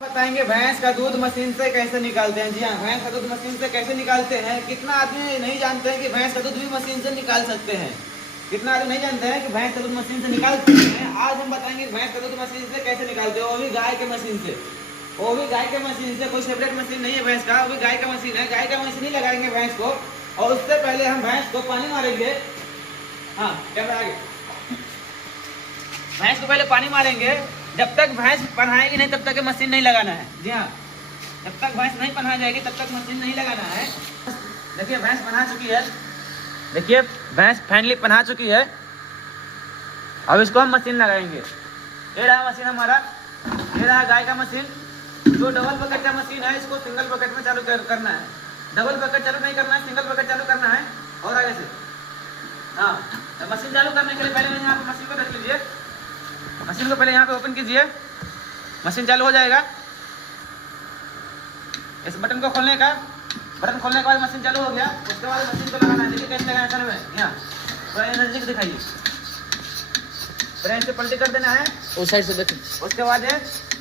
बताएंगे भैंस का दूध मशीन से कैसे निकालते हैं। जी हाँ, भैंस का दूध मशीन से कैसे निकालते हैं। कितना आदमी नहीं जानते हैं कि भैंस का दूध भी मशीन से निकाल सकते हैं। कितना आदमी नहीं जानते हैं कि भैंस का दूध मशीन से निकाल सकते हैं। आज हम बताएंगे भैंस का दूध मशीन से कैसे निकालते हैं, वो भी गाय के मशीन से। वो भी गाय के मशीन से, कोई सेपरेट मशीन नहीं है भैंस का, वो भी गाय का मशीन है। गाय का मशीन ही लगाएंगे भैंस को, और उससे पहले हम भैंस को पानी मारेंगे। हाँ, कैमरा आगे। भैंस को पहले पानी मारेंगे। जब तक भैंस पन्हाएगी नहीं तब तक मशीन नहीं लगाना है। जी हाँ, जब तक भैंस नहीं पन्हा जाएगी तब तक मशीन नहीं लगाना है। देखिए भैंस पन्हा चुकी है। देखिए भैंस फाइनली पन्हा चुकी है। अब इसको हम मशीन लगाएंगे। ये रहा मशीन हमारा, ये रहा गाय का मशीन। जो डबल बकेट का मशीन है इसको सिंगल बकेट में चालू करना है। डबल बकेट चालू नहीं करना है, सिंगल बकेट चालू करना है। और आगे से हाँ, तो मशीन चालू करने के लिए पहले यहाँ पर मशीन को रख लीजिए। मशीन को पहले यहाँ पे ओपन कीजिए, मशीन चालू हो जाएगा। इस बटन को खोलने का, बटन खोलने के बाद मशीन चालू हो गया। उसके बाद मशीन को लगाना है। देखिए कैसे लगाना है। सर में यहाँ थोड़ा एनर्जी दिखाइए, ब्रेन से पलटी कर देना है उस साइड से। देखिए उसके बाद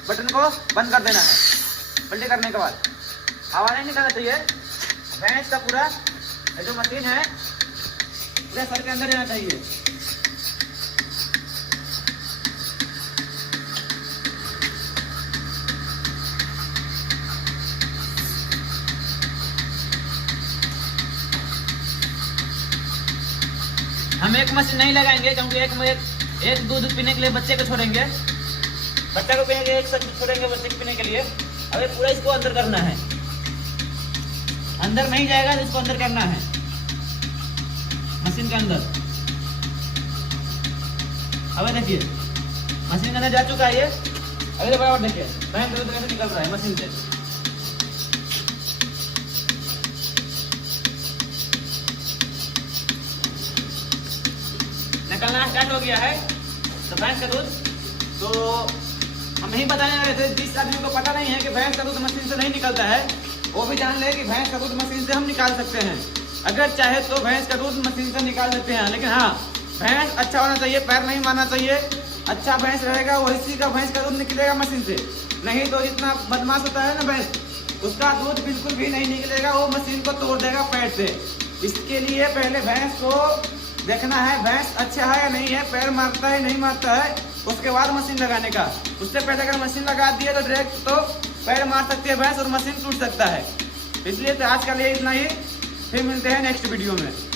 बटन को बंद कर देना है। पलटी करने के बाद हवा नहीं निकालना चाहिए। भैंस का पूरा जो मशीन है पूरे सर के अंदर रहना चाहिए। हम एक मशीन नहीं लगाएंगे क्योंकि एक दूध पीने के लिए बच्चे को छोड़ेंगे, बच्चे को पीने के लिए एक साथ छोड़ेंगे बच्चे को पीने के लिए। अब पूरा इसको अंदर करना है। अंदर नहीं जाएगा तो इसको अंदर करना है मशीन के अंदर। अब देखिए मशीन के अंदर जा चुका है ये। अभी बराबर देखिए भैंस दूध कैसे निकल रहा है मशीन से। निकलना स्टार्ट हो गया है तो भैंस का दूध। तो हम नहीं बताने वाले थे, जिस आदमी को पता नहीं है कि भैंस का दूध मशीन से नहीं निकलता है वो भी जान ले कि भैंस का दूध मशीन से हम निकाल सकते हैं। अगर चाहे तो भैंस का दूध मशीन से निकाल सकते हैं, लेकिन हाँ भैंस अच्छा होना चाहिए, पैर नहीं मारना चाहिए। अच्छा भैंस रहेगा वही का भैंस का दूध निकलेगा मशीन से। नहीं तो जितना बदमाश होता है ना भैंस, उसका दूध बिल्कुल भी नहीं निकलेगा, वो मशीन को तोड़ देगा पैर से। इसके लिए पहले भैंस को देखना है भैंस अच्छा है या नहीं है, पैर मारता है नहीं मारता है, उसके बाद मशीन लगाने का। उससे पहले अगर मशीन लगा दिए तो डायरेक्ट तो पैर मार सकती है भैंस और मशीन टूट सकता है। इसलिए तो आज के लिए इतना ही, फिर मिलते हैं नेक्स्ट वीडियो में।